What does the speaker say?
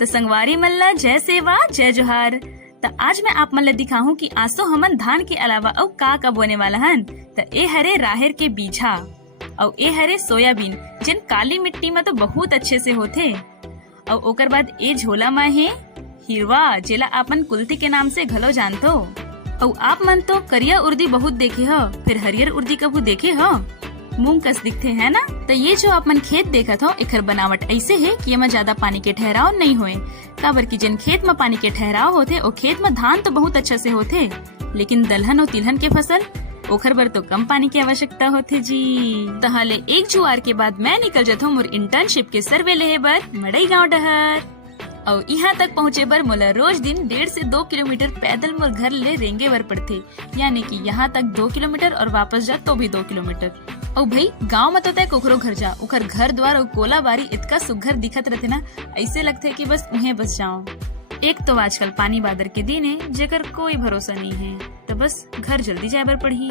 तो संगवारी मल्ला जय सेवा जय जोहार। तो आज मैं आप मन ला दिखाऊं कि आज तो हमन धान के अलावा अउ का बोने वाला हन। तो ए हरे राहेर के बीजा और ए हरे सोयाबीन जिन काली मिट्टी में तो बहुत अच्छे से होथे। और ओकर बाद ए झोला में है हिरवा जेला आपन कुल्थी के नाम से घलो जानतो। और आप मन तो करिया उर्दी बहुत देखे हो, फिर हरियर उर्दी कभू देखे हो? मूंग कस दिखते है ना। तो ये जो आप मन खेत देखत हो एकर बनावट ऐसे है कि एमा ज्यादा पानी के ठहराव नहीं होए। काबर की जिन खेत में पानी के ठहराव होते ओ खेत में धान तो बहुत अच्छा से होते, लेकिन दलहन और तिलहन के फसल ओखर बर तो कम पानी की आवश्यकता होते जी। तहाले एक जुआर के बाद मैं निकल जाता हूँ मोर इंटर्नशिप के सर्वे लेहे बर मड़ई गाँव डहर। और यहाँ तक पहुँचे बर मोला रोज दिन 1.5 से 2 किलोमीटर पैदल मोर घर ले रेंगे बर पड़थे, यानी कि यहाँ तक 2 किलोमीटर और वापस जा तो भी 2 किलोमीटर। और भाई गांव में तो तय कोकरो घर जा, उखर घर द्वार और कोला बारी इतना सुघर दिखत रहते ना, ऐसे लगते कि बस उन्हें बस जाओ। एक तो आजकल पानी बादर के दिन है जेकर कोई भरोसा नहीं है, तो बस घर जल्दी जाए बर पड़ी।